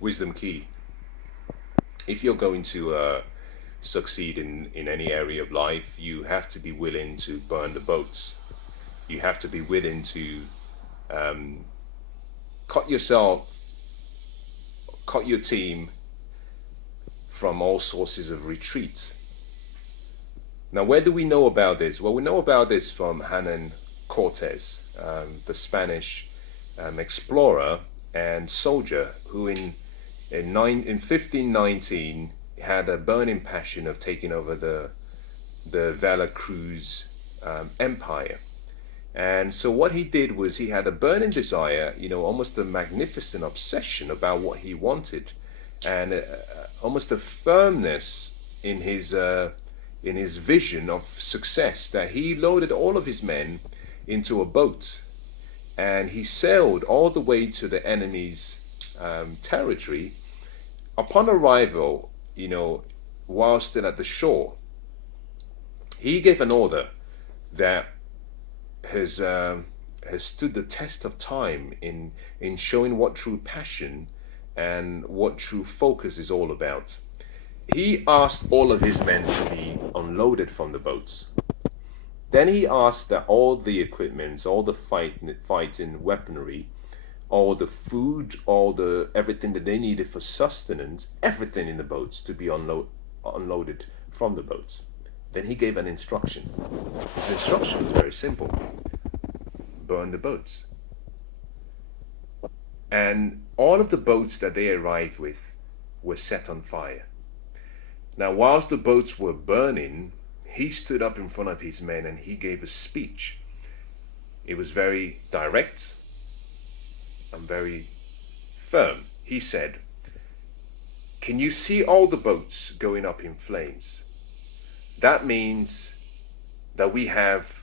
wisdom key. If you're going to succeed in any area of life, you have to be willing to burn the boats. You have to be willing to cut yourself, cut your team from all sources of retreat. Now, where do we know about this? Well, we know about this from Hernan Cortes, the Spanish explorer and soldier who in 1519 had a burning passion of taking over the Veracruz empire. And so what he did was he had a burning desire, almost a magnificent obsession about what he wanted, and almost a firmness in his vision of success, that he loaded all of his men into a boat and he sailed all the way to the enemy's territory. Upon arrival, while still at the shore, he gave an order that has stood the test of time in showing what true passion and what true focus is all about. He asked all of his men to be unloaded from the boats. Then he asked that all the equipment, all the fighting weaponry, all the food, everything that they needed for sustenance, everything in the boats to be unloaded from the boats. Then he gave an instruction. His instruction was very simple: burn the boats. And all of the boats that they arrived with were set on fire. Now, whilst the boats were burning, he stood up in front of his men and he gave a speech. It was very direct and very firm. He said, "Can you see all the boats going up in flames? That means that we have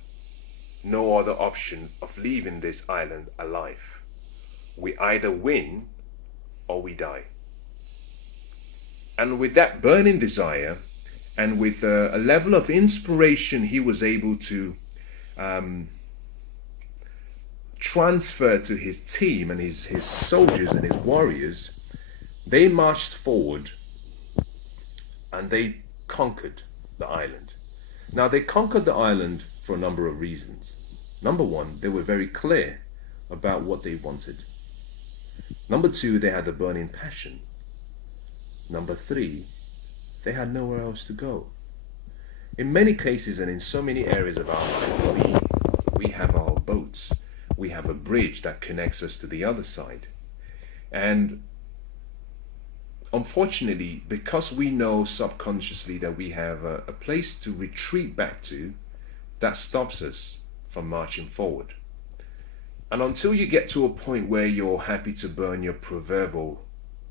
no other option of leaving this island alive. We either win or we die." And with that burning desire and with a level of inspiration he was able to transfer to his team and his soldiers and his warriors, they marched forward and they conquered the island. Now, they conquered the island for a number of reasons. Number one, they were very clear about what they wanted. Number two, they had a burning passion. Number three, they had nowhere else to go. In many cases and in so many areas of our life, we have our boats. We have a bridge that connects us to the other side. And unfortunately, because we know subconsciously that we have a place to retreat back to, that stops us from marching forward. And until you get to a point where you're happy to burn your proverbial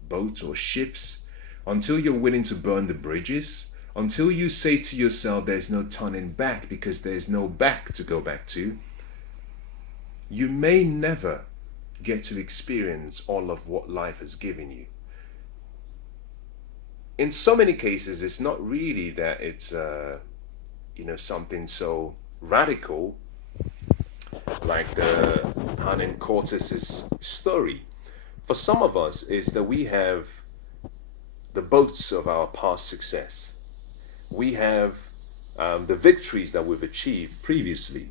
boats or ships, until you're willing to burn the bridges, until you say to yourself there's no turning back because there's no back to go back to, you may never get to experience all of what life has given you. In so many cases, it's not really that it's something so radical like the Hernan Cortes's story. For some of us, is that we have the boats of our past success. We have the victories that we've achieved previously.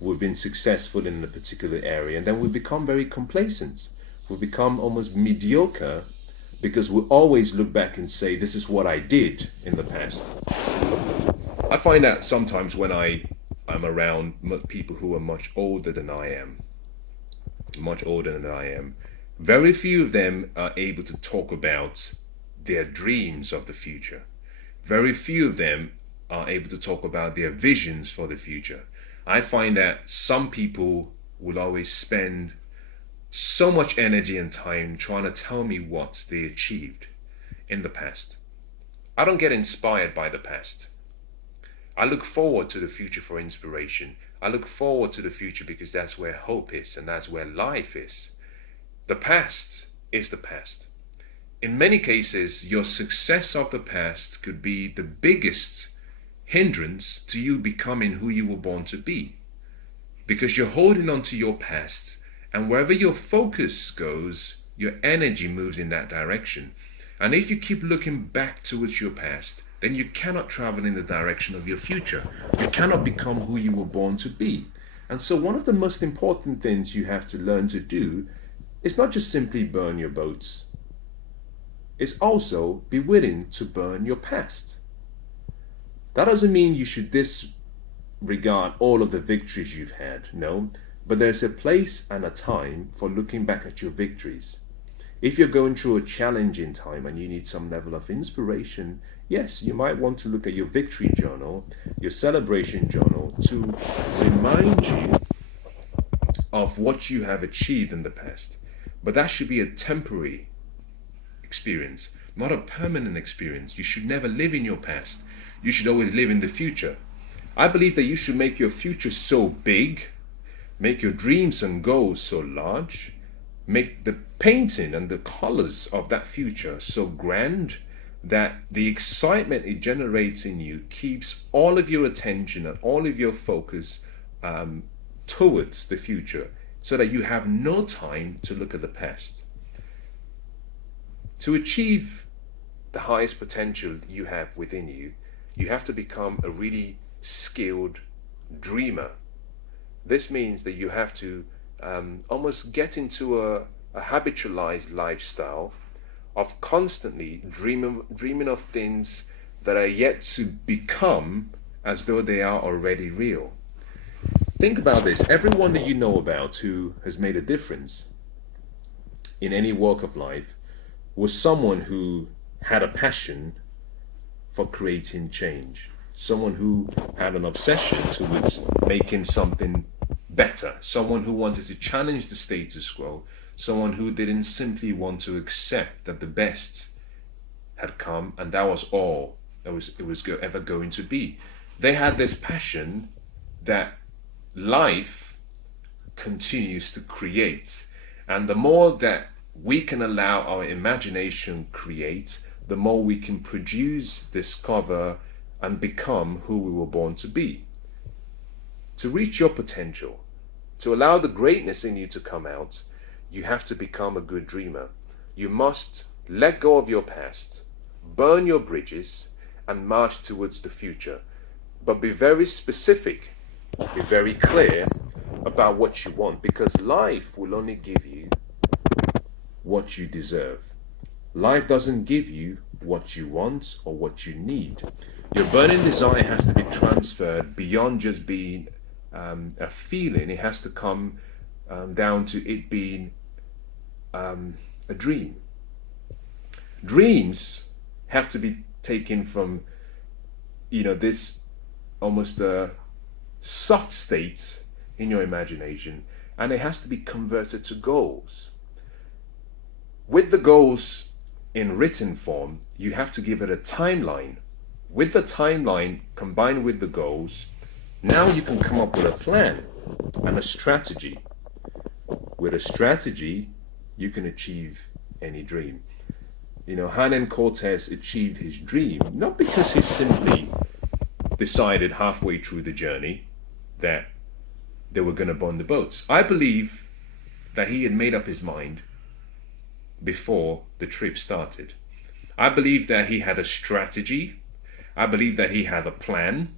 We've been successful in a particular area, and then we become very complacent. We become almost mediocre because we always look back and say, this is what I did in the past. I find that sometimes when I'm around people who are much older than I am, very few of them are able to talk about their dreams of the future. Very few of them are able to talk about their visions for the future. I find that some people will always spend so much energy and time trying to tell me what they achieved in the past. I don't get inspired by the past. I look forward to the future for inspiration. I look forward to the future because that's where hope is and that's where life is. The past is the past. In many cases, your success of the past could be the biggest hindrance to you becoming who you were born to be, because you're holding on to your past, and wherever your focus goes, your energy moves in that direction. And if you keep looking back towards your past, then you cannot travel in the direction of your future. You cannot become who you were born to be. And so, one of the most important things you have to learn to do is not just simply burn your boats, it's also be willing to burn your past. That doesn't mean you should disregard all of the victories you've had, no, but there's a place and a time for looking back at your victories. If you're going through a challenging time and you need some level of inspiration, yes, you might want to look at your victory journal, your celebration journal, to remind you of what you have achieved in the past. But that should be a temporary experience, not a permanent experience. You should never live in your past. You should always live in the future. I believe that you should make your future so big, make your dreams and goals so large, make the painting and the colors of that future so grand that the excitement it generates in you keeps all of your attention and all of your focus towards the future, so that you have no time to look at the past. To achieve the highest potential you have within you, you have to become a really skilled dreamer. This means that you have to almost get into a habitualized lifestyle of constantly dreaming of things that are yet to become as though they are already real. Think about this. Everyone that you know about who has made a difference in any walk of life was someone who had a passion for creating change, someone who had an obsession towards making something better, someone who wanted to challenge the status quo, someone who didn't simply want to accept that the best had come and that was all it was ever going to be. They had this passion that life continues to create, and the more that we can allow our imagination create, the more we can produce, discover, and become who we were born to be. To reach your potential, to allow the greatness in you to come out, you have to become a good dreamer. You must let go of your past, burn your bridges, and march towards the future. But be very specific, be very clear about what you want, because life will only give you what you deserve. Life doesn't give you what you want or what you need. Your burning desire has to be transferred beyond just being a feeling. It has to come down to it being a dream. Dreams have to be taken from, this almost a soft state in your imagination, and it has to be converted to goals. With the goals in written form, you have to give it a timeline. With the timeline combined with the goals, now you can come up with a plan and a strategy. With a strategy, you can achieve any dream. Hernan Cortez achieved his dream not because he simply decided halfway through the journey that they were going to burn the boats. I believe that he had made up his mind before the trip started. I believe that he had a strategy. I believe that he had a plan.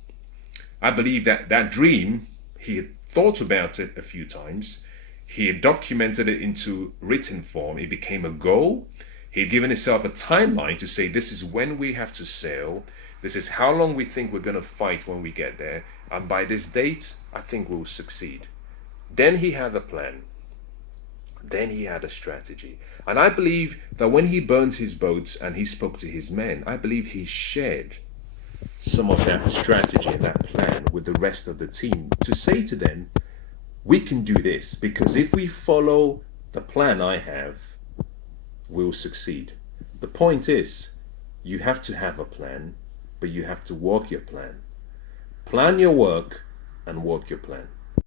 I believe that that dream, he had thought about it a few times. He had documented it into written form. It became a goal. He had given himself a timeline to say, this is when we have to sail. This is how long we think we're going to fight when we get there. And by this date, I think we'll succeed. Then he had a plan. Then he had a strategy. And I believe that when he burned his boats and he spoke to his men, I believe he shared some of that strategy and that plan with the rest of the team to say to them, we can do this, because if we follow the plan I have, we'll succeed. The point is, you have to have a plan, but you have to walk your plan. Plan your work and walk your plan.